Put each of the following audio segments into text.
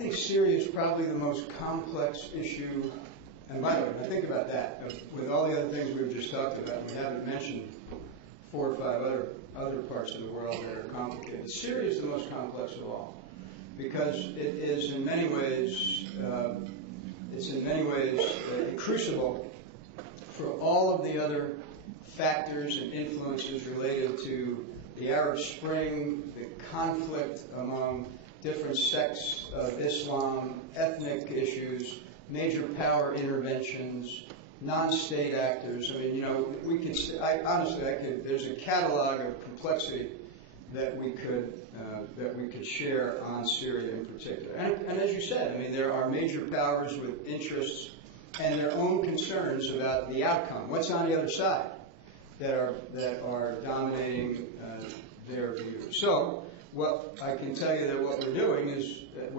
think Syria is probably the most complex issue. And by the way, I think about that. With all the other things we've just talked about, we haven't mentioned 4 or 5 other parts of the world that are complicated. Syria is the most complex of all because it is in many ways, a crucible for all of the other factors and influences related to the Arab Spring, the conflict among different sects of Islam, ethnic issues, major power interventions, non-state actors. I mean, you know, there's a catalog of complexity that we could share on Syria in particular. And as you said, I mean, there are major powers with interests and their own concerns about the outcome. What's on the other side that are dominating their view. So, what I can tell you that what we're doing is, as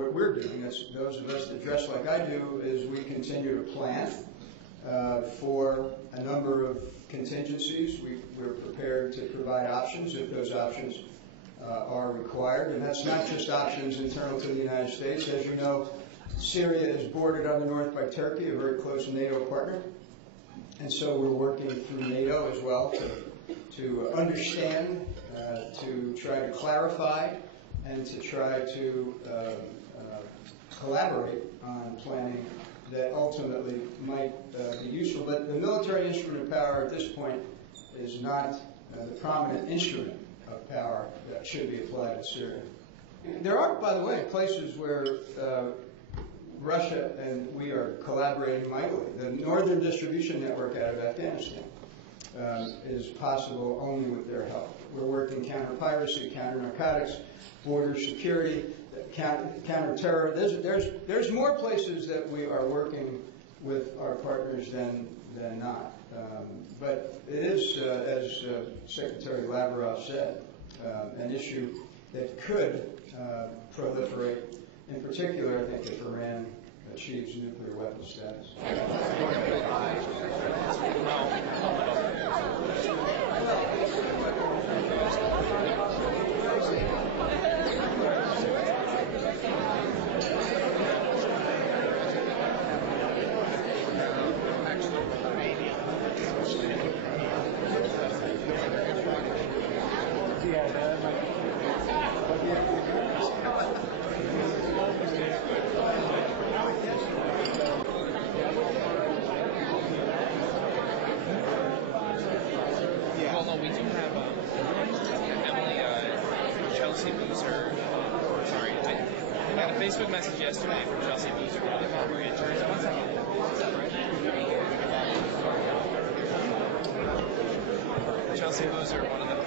those of us that dress like I do, is we continue to plan for a number of contingencies. We're prepared to provide options if those options are required. And that's not just options internal to the United States. As you know, Syria is bordered on the north by Turkey, a very close NATO partner. And so we're working through NATO as well to understand, to try to clarify, and to try to collaborate on planning that ultimately might be useful. But the military instrument of power at this point is not the prominent instrument of power that should be applied to Syria. There are, by the way, places where Russia and we are collaborating mightily. The northern distribution network out of Afghanistan is possible only with their help. We're working counter-piracy, counter-narcotics, border security, counter-terror. There's more places that we are working with our partners than not. But it is, as Secretary Lavrov said, an issue that could proliferate. In particular, I think if Iran achieves nuclear weapon status. Facebook message yesterday from Chelsea Boozer. We're in church. One second. Chelsea Boozer, one of the